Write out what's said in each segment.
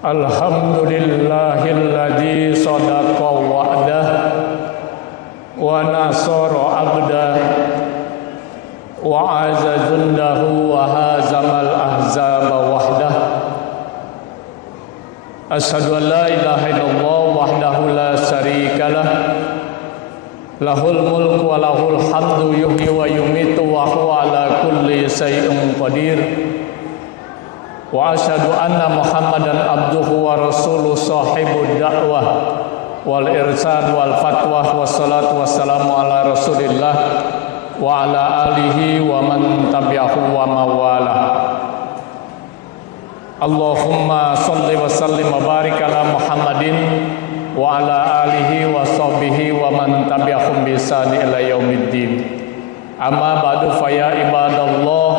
Alhamdulillahilladzi shadaqa wa'dah wa nasara 'abdah wa 'azza jundahu wa hazamal ahzaba wahdah. Asyhadu an la ilaha illallah wahdahu la syarikalah, lahul mulku wa lahul hamdu yuhyi wa yumitu wa huwa ala kulli syai'in qadir. Wa asyhadu anna Muhammadan abduhu wa rasuluh sahibud da'wah wal irsad wal fatwah wassalatu wassalamu ala rasulillah wa ala alihi wa man tabi'ahu wa mawalah. Allahumma salli wa sallim wa barik ala Muhammadin wa ala alihi wa sahbihi wa man tabi'ahum bi ihsan ila yaumiddin. Amma ba'du fa ya ibadallah,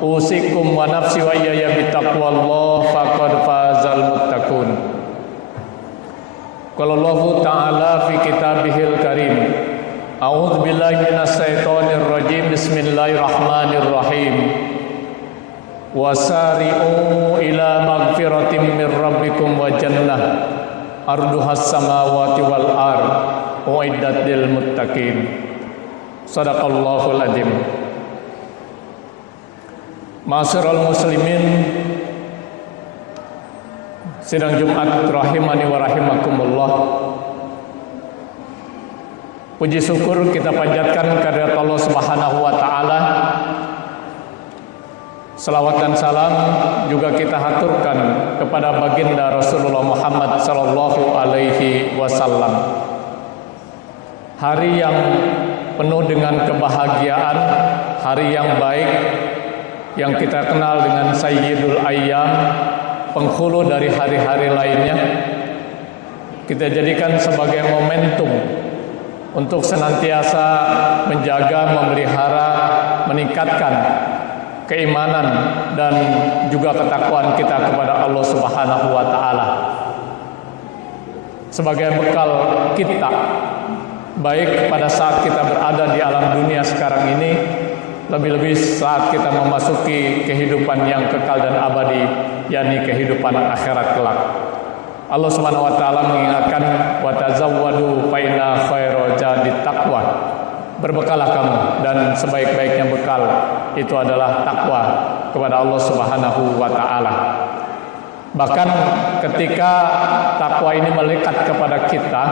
usikum wa nafsi wa iyaya bitaqwallah faqad fazal muttaqun. Qala Allah Ta'ala fi kitabihil karim, a'udzu billahi minasy syaithanir rajim, bismillahirrahmanirrahim. Wasari'u ila magfiratin min rabbikum wa jannah arduhas samawati wal ard uiddat lil muttaqin. Shadaqallahul adzim. Ma'asyiral muslimin, sidang Jumat rahimani wa rahimakumullah. Puji syukur kita panjatkan kehadirat Allah Subhanahu wa taala. Salawat dan salam juga kita haturkan kepada baginda Rasulullah Muhammad sallallahu alaihi wasallam. Hari yang penuh dengan kebahagiaan, hari yang baik yang kita kenal dengan Sayyidul Ayyam, penghulu dari hari-hari lainnya, kita jadikan sebagai momentum untuk senantiasa menjaga, memelihara, meningkatkan keimanan dan juga ketakwaan kita kepada Allah Subhanahu wa taala. Sebagai bekal kita baik pada saat kita berada di alam dunia sekarang ini, lebih-lebih saat kita memasuki kehidupan yang kekal dan abadi, yakni kehidupan akhirat kelak. Allah Subhanahu wa taala mengingatkan, wa tazawwadu fa inna khairal zadi taqwa. Berbekalah kamu, dan sebaik-baiknya bekal itu adalah takwa kepada Allah Subhanahu wa taala. Bahkan ketika takwa ini melekat kepada kita,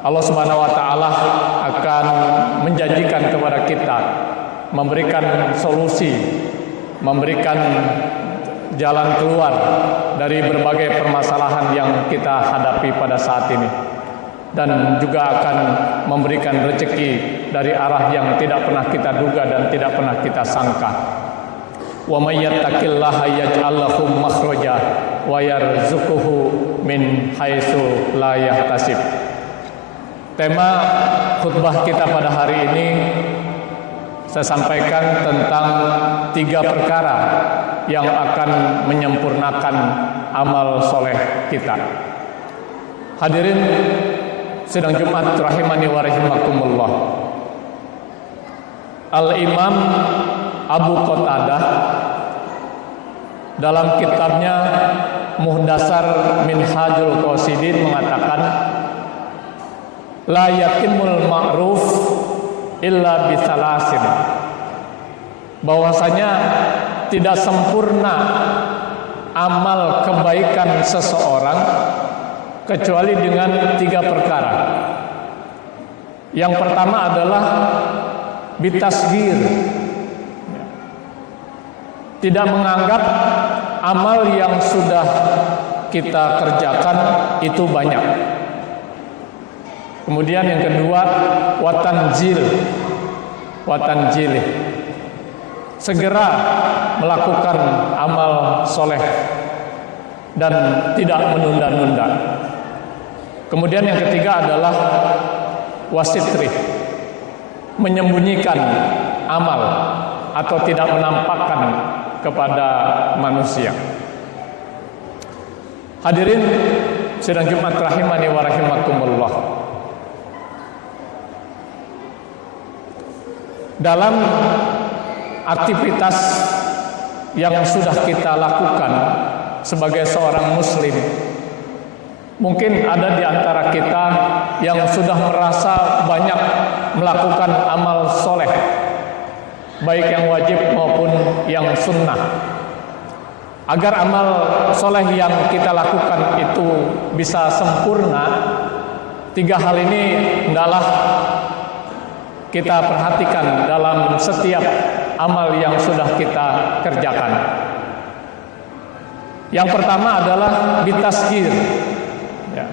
Allah Subhanahu wa taala akan menjanjikan kepada kita, memberikan solusi, memberikan jalan keluar dari berbagai permasalahan yang kita hadapi pada saat ini, dan juga akan memberikan rezeki dari arah yang tidak pernah kita duga dan tidak pernah kita sangka. Wa may yattaqillaha yaj'al lahu makhraja wa yarzuquhu min haitsu la yahtasib. Tema khutbah kita pada hari ini saya sampaikan tentang 3 perkara yang akan menyempurnakan amal soleh kita. Hadirin sidang Jumat rahimani wa rahimakumullah. Al-Imam Abu Qatadah dalam kitabnya Muhdasar Minhajul Qasidin mengatakan, la yatimul ma'ruf illa bisalasin, bahwasanya tidak sempurna amal kebaikan seseorang kecuali dengan 3 perkara. Yang pertama adalah bitasghir, tidak menganggap amal yang sudah kita kerjakan itu banyak. Kemudian yang kedua, watanjil, segera melakukan amal soleh dan tidak menunda-nunda. Kemudian yang ketiga adalah wasitri, menyembunyikan amal atau tidak menampakkan kepada manusia. Hadirin sidang Jumat rahimani wa rahimakumullah. Dalam aktivitas yang sudah kita lakukan sebagai seorang muslim. Mungkin ada di antara kita yang sudah merasa banyak melakukan amal soleh, baik yang wajib maupun yang sunnah. Agar amal soleh yang kita lakukan itu bisa sempurna, 3 hal ini hendaklah kita perhatikan dalam setiap amal yang sudah kita kerjakan. Yang pertama adalah bitasghir, ya.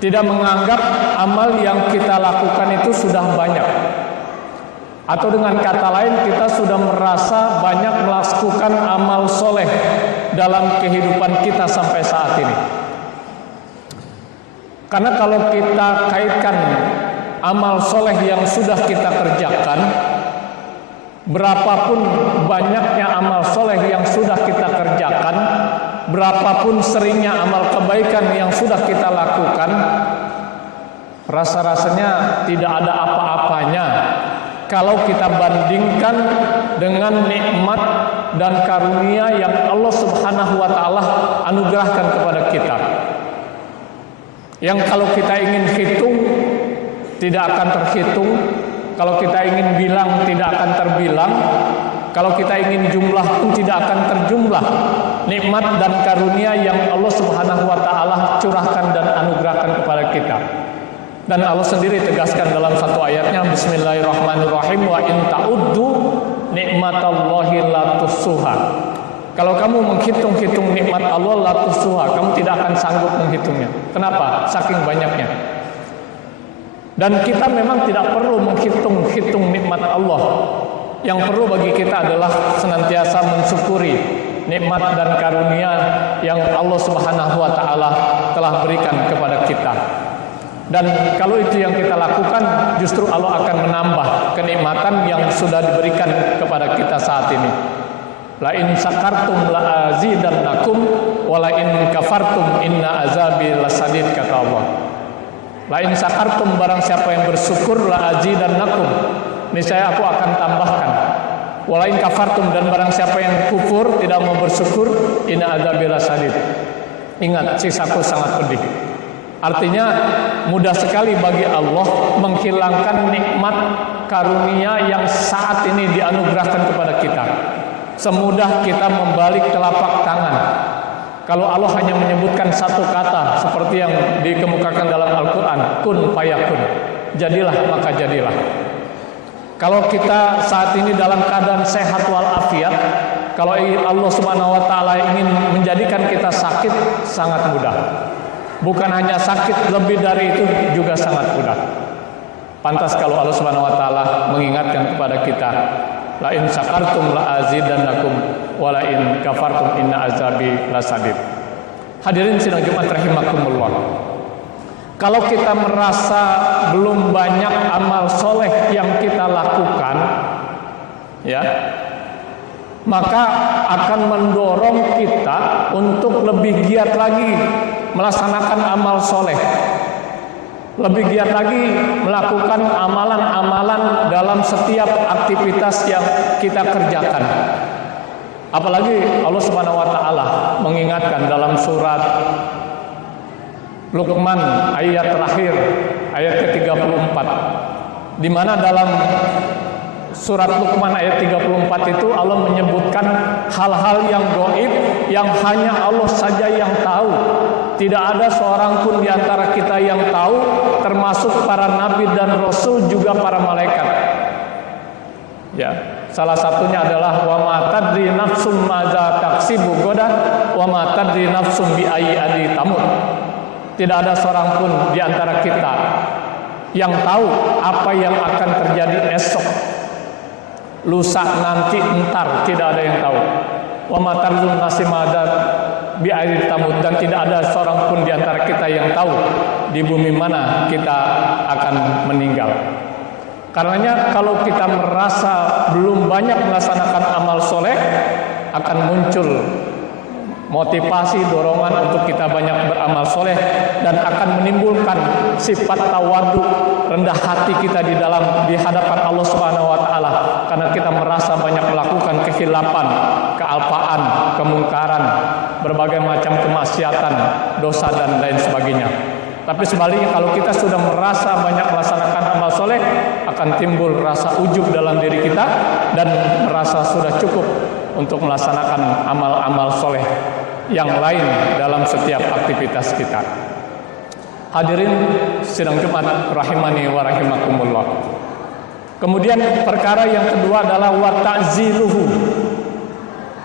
Tidak menganggap amal yang kita lakukan itu sudah banyak, atau dengan kata lain kita sudah merasa banyak melakukan amal soleh dalam kehidupan kita sampai saat ini. Karena kalau kita kaitkan amal soleh yang sudah kita kerjakan, berapapun banyaknya amal soleh yang sudah kita kerjakan, berapapun seringnya amal kebaikan yang sudah kita lakukan, rasa-rasanya tidak ada apa-apanya kalau kita bandingkan dengan nikmat dan karunia yang Allah Subhanahu wa taala anugerahkan kepada kita. Yang kalau kita ingin hitung tidak akan terhitung, kalau kita ingin bilang tidak akan terbilang, kalau kita ingin jumlah pun tidak akan terjumlah nikmat dan karunia yang Allah Subhanahu wa taala curahkan dan anugerahkan kepada kita. Dan Allah sendiri tegaskan dalam satu ayatnya, Bismillahirrahmanirrahim, wa in ta'uddu nikmatallahi la tuhsuha. Kalau kamu menghitung-hitung nikmat Allah, la tuhsuha, kamu tidak akan sanggup menghitungnya. Kenapa? Saking banyaknya. Dan kita memang tidak perlu menghitung-hitung nikmat Allah. Yang perlu bagi kita adalah senantiasa mensyukuri nikmat dan karunia yang Allah Subhanahu wa taala telah berikan kepada kita. Dan kalau itu yang kita lakukan, justru Allah akan menambah kenikmatan yang sudah diberikan kepada kita saat ini. La in syakartum la azidannakum wa la in kafartum inna azabi lasadid, kata Allah. La in syakartum, barang siapa yang bersyukur, la azidannakum, niscaya aku akan tambahkan. Wa la in kafartum, dan barang siapa yang kufur, tidak mau bersyukur, inna azabi lasadid, ingat siksaku sangat pedih. Artinya mudah sekali bagi Allah menghilangkan nikmat karunia yang saat ini dianugerahkan kepada kita. Semudah kita membalik telapak tangan. Kalau Allah hanya menyebutkan satu kata seperti yang dikemukakan dalam Al-Quran, kun fayakun, jadilah maka jadilah. Kalau kita saat ini dalam keadaan sehat walafiat, kalau Allah Subhanahu wa taala ingin menjadikan kita sakit, sangat mudah. Bukan hanya sakit, lebih dari itu juga sangat mudah. Pantas kalau Allah Subhanahu wa taala mengingatkan kepada kita, la in syakartum la azidannakum wa la in kafartum inna azabi lasadid. Hadirin sidang Jumat rahimakumullah. Kalau kita merasa belum banyak amal soleh yang kita lakukan, ya, maka akan mendorong kita untuk lebih giat lagi melaksanakan amal soleh, lebih giat lagi melakukan amalan-amalan dalam setiap aktivitas yang kita kerjakan. Apalagi Allah Subhanahu wa taala mengingatkan dalam surat Luqman ayat terakhir, ayat ke-34, di mana dalam surat Luqman ayat 34 itu Allah menyebutkan hal-hal yang gaib yang hanya Allah saja yang tahu. Tidak ada seorang pun di antara kita yang tahu, termasuk para nabi dan rasul, juga para malaikat. Ya, salah satunya adalah wa ma tadri nafsum madza taksibu goda wa ma tadri nafsum bi ayyi adi tamut. Tidak ada seorang pun di antara kita yang tahu apa yang akan terjadi esok, lusa, nanti, entar, tidak ada yang tahu. Wa ma tarzun nasimada bi ayyi tamut, dan tidak ada seorang pun di antara kita yang tahu di bumi mana kita akan meninggal. Karenanya kalau kita merasa belum banyak melaksanakan amal soleh, akan muncul motivasi, dorongan untuk kita banyak beramal soleh, dan akan menimbulkan sifat tawadu, rendah hati kita di hadapan Allah Subhanahu wa taala, karena kita merasa banyak melakukan kehilapan, kealpaan, kemungkaran, berbagai macam kemaksiatan, dosa dan lain sebagainya. Tapi sebaliknya, kalau kita sudah merasa banyak melaksanakan amal soleh, akan timbul rasa ujub dalam diri kita dan merasa sudah cukup untuk melaksanakan amal-amal soleh yang lain dalam setiap aktivitas kita. Hadirin sidang Jumat rahimani wa rahimakumullah. Kemudian perkara yang kedua adalah wa ta'ziluhu.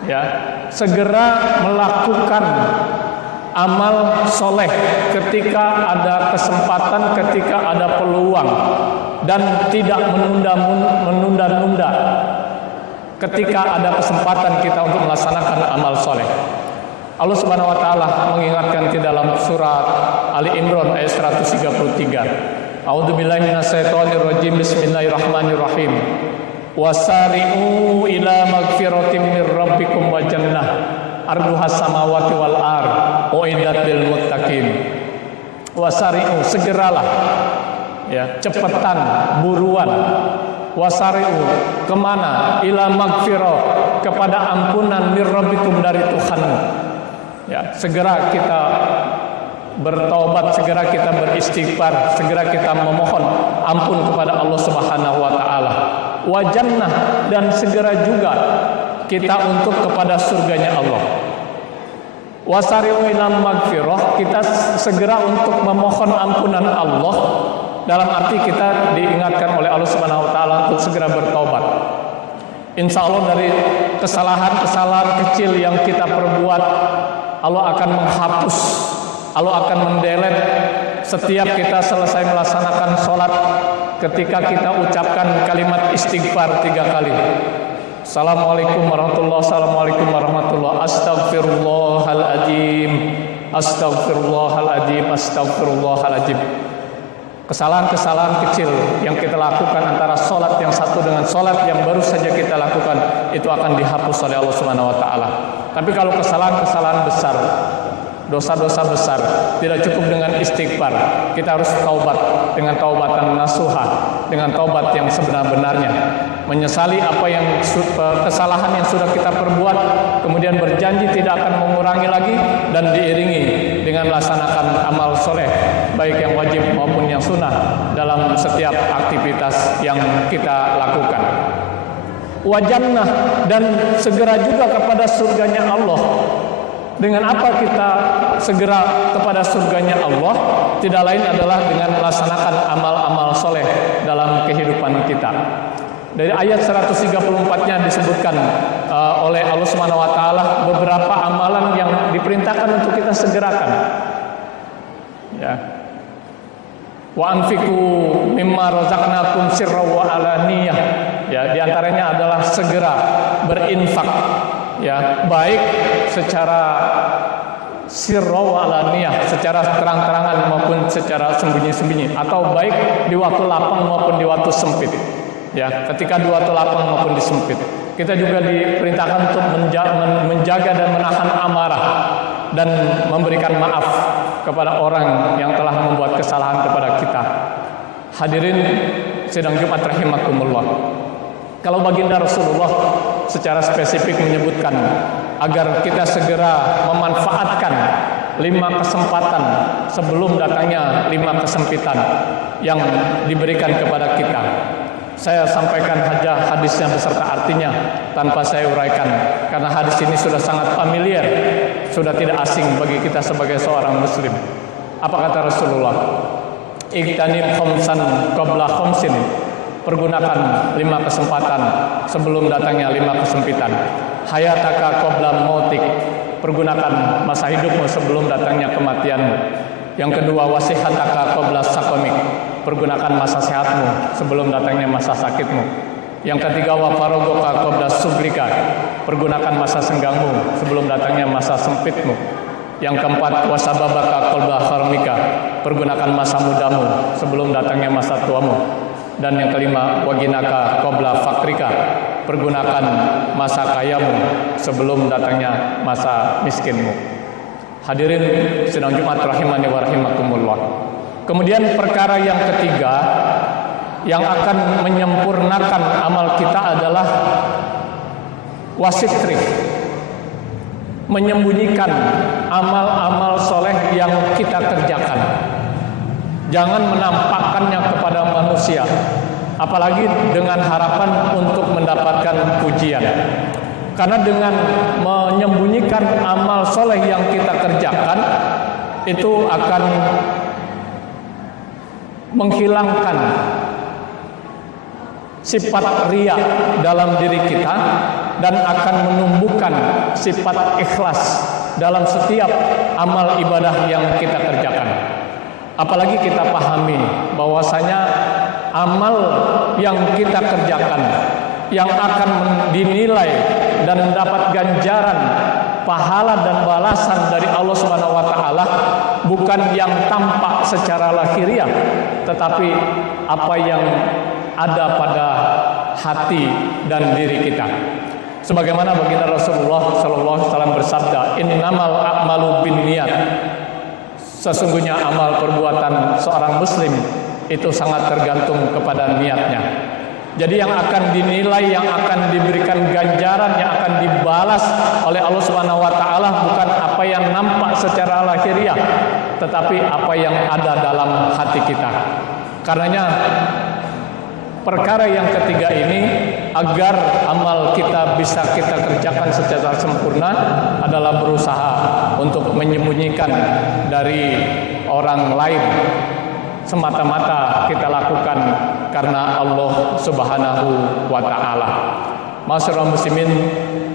Ya, segera melakukan amal soleh ketika ada kesempatan, ketika ada peluang, dan tidak menunda-nunda ketika ada kesempatan kita untuk melaksanakan amal soleh. Allah Subhanahu wa taala mengingatkan di dalam surat Ali Imran ayat 133. A'udzubillahi minasyaitonirrajim. Bismillahirrahmanirrahim. Wasari'u ila magfiratin mir rabbikum wa jannah arduhas samawati wal ard uiddat lil muttaqin. Wasari'u, segeralah, ya, cepetan, buruan. Wasari'u, kemana? Ila magfirah, kepada ampunan mir rabbikum, dari Tuhanmu. Ya, segera kita bertaubat, segera kita beristighfar, segera kita memohon ampun kepada Allah Subhanahu wa taala. Wa jannah, dan segera juga kita untuk kepada surganya Allah. Wasari'u ila magfirah, kita segera untuk memohon ampunan Allah, dalam arti kita diingatkan oleh Allah Subhanahu wa taala untuk segera bertaubat. Insya Allah dari kesalahan-kesalahan kecil yang kita perbuat, Allah akan menghapus, Allah akan mendelete setiap kita selesai melaksanakan sholat. Ketika kita ucapkan kalimat istighfar 3 kali. Assalamualaikum warahmatullahi wabarakatuh. Assalamualaikum warahmatullahi. Astaghfirullahaladzim. Astaghfirullahaladzim. Astaghfirullahaladzim. Kesalahan-kesalahan kecil yang kita lakukan antara sholat yang satu dengan sholat yang baru saja kita lakukan, itu akan dihapus oleh Allah Subhanahu wa taala. Tapi kalau kesalahan-kesalahan besar, dosa-dosa besar, tidak cukup dengan istighfar. Kita harus taubat dengan taubatan nasuha, dengan taubat yang sebenar-benarnya, menyesali apa yang kesalahan yang sudah kita perbuat, kemudian berjanji tidak akan mengurangi lagi, dan diiringi dengan melaksanakan amal soleh, baik yang wajib maupun yang sunnah, dalam setiap aktivitas yang kita lakukan. Wajannah, dan segera juga kepada surganya Allah. Dengan apa kita segera kepada surganya Allah? Tidak lain adalah dengan melaksanakan amal-amal soleh dalam kehidupan kita. Dari ayat 134-nya disebutkan oleh Allah Subhanahu wa taala beberapa amalan yang diperintahkan untuk kita segerakan. Ya. Wa anfiqu mimma razaqnakum sirran wa alaniyah. Ya, di antaranya adalah segera berinfak. Ya, baik secara sirra wa alaniyah, secara terang-terangan maupun secara sembunyi-sembunyi, atau baik di waktu lapang maupun di waktu sempit. Ya, ketika di waktu lapang maupun di sempit. Kita juga diperintahkan untuk menjaga dan menahan amarah dan memberikan maaf kepada orang yang telah membuat kesalahan kepada kita. Hadirin sidang Jumat rahimakumullah. Kalau baginda Rasulullah secara spesifik menyebutkan agar kita segera memanfaatkan 5 kesempatan sebelum datangnya 5 kesempitan yang diberikan kepada kita. Saya sampaikan saja hadisnya beserta artinya tanpa saya uraikan, karena hadis ini sudah sangat familiar, sudah tidak asing bagi kita sebagai seorang muslim. Apa kata Rasulullah? Ightanim khamsan qabla khamsin. Pergunakan 5 kesempatan sebelum datangnya 5 kesempitan. Hayataka qabla mautik. Pergunakan masa hidupmu sebelum datangnya kematianmu. Yang kedua, wasihataka qabla saqamik. Pergunakan masa sehatmu sebelum datangnya masa sakitmu. Yang ketiga, wa faragoka qabla sugrika. Pergunakan masa senggangmu sebelum datangnya masa sempitmu. Yang keempat, wasababaka qabla harmika. Pergunakan masa mudamu sebelum datangnya masa tuamu. Dan yang kelima, waginaka qabla fakrika. Pergunakan masa kayamu sebelum datangnya masa miskinmu. Hadirin sidang Jumat rahimani wa rahimakumullah. Kemudian perkara yang ketiga yang akan menyempurnakan amal kita adalah wasitri. menyembunyikan amal-amal soleh yang kita kerjakan. Jangan menampakkannya kepada manusia, apalagi dengan harapan untuk mendapatkan pujian. Karena dengan menyembunyikan amal soleh yang kita kerjakan, itu akan menghilangkan sifat riya dalam diri kita dan akan menumbuhkan sifat ikhlas dalam setiap amal ibadah yang kita kerjakan. Apalagi kita pahami bahwasanya amal yang kita kerjakan yang akan dinilai dan mendapat ganjaran pahala dan balasan dari Allah Subhanahu wa taala bukan yang tampak secara lahiriah, tetapi apa yang ada pada hati dan diri kita. Sebagaimana baginda Rasulullah sallallahu alaihi wasallam bersabda, "Innamal a'malu binniyat." Sesungguhnya amal perbuatan seorang muslim itu sangat tergantung kepada niatnya. Jadi yang akan dinilai, yang akan diberikan ganjaran, yang akan dibalas oleh Allah Subhanahu wa taala bukan apa yang nampak secara lahiriah, tetapi apa yang ada dalam hati kita. Karenanya perkara yang ketiga ini, agar amal kita bisa kita kerjakan secara sempurna, adalah berusaha untuk menyembunyikan dari orang lain. Semata-mata kita lakukan karena Allah Subhanahu wa taala. Ma'asyiral muslimin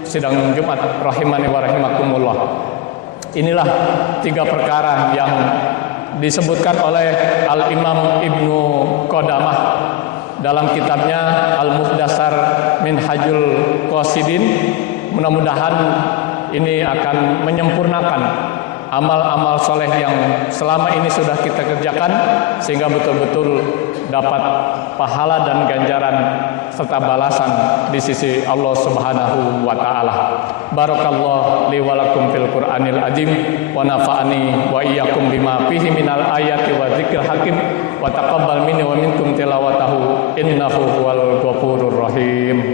sidang Jumat rahimani wa rahimakumullah. Inilah tiga perkara yang disebutkan oleh Al-Imam Ibnu Qodamah dalam kitabnya Al-Mukhtasar Minhajul Qasidin. Mudah-mudahan ini akan menyempurnakan amal-amal soleh yang selama ini sudah kita kerjakan, sehingga betul-betul dapat pahala dan ganjaran serta balasan di sisi Allah Subhanahu wa taala. Barakallahu li wa lakum fil Qur'anil azim wa nafa'ani wa iyyakum bima fihi minal ayati wa dzikril hakim wa taqabbal minni wa minkum tilawatahu innahu huwal ghafurur rahim.